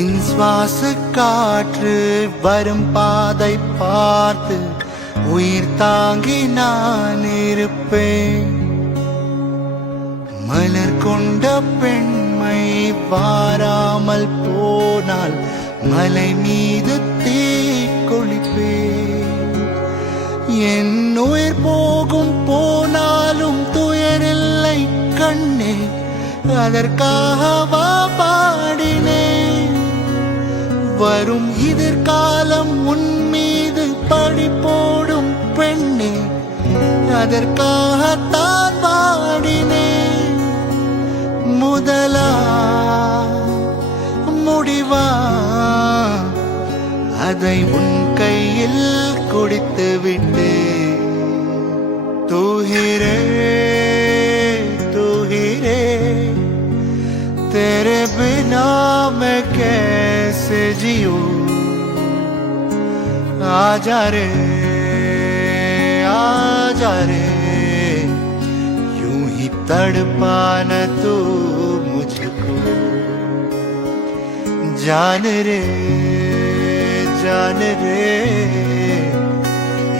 என் சுவாச காற்று வரும் பாதை பார்த்து உயிர் தாங்கி நான் இருப்பேன். மலர் கொண்ட பெண்மை வாராமல் போனால் மலை மீது தீ கொளிப்பேன். என் உயிர் போகும் போனாலும் துயரில்லை கண்ணே, அதற்காகவா பாடினேன். வரும் எதிர்காலம் உன் மீது பழி போடும் பெண்ணே, அதற்காகத்தான் பாடினேன். முதலா முடிவா அதை உன் கையில் குடித்து விட்டு தூகிறே தூகிறே तेरे बिना मैं कैसे जीऊं. आजा रे यूं ही तड़पाना तू मुझको. जान रे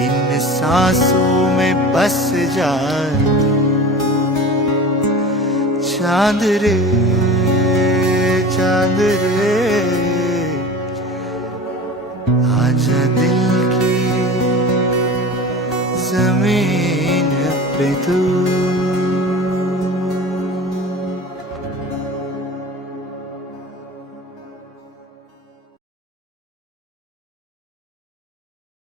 इन सांसों में बस जान. चांद रे आजा दिल की जमीन पे तू.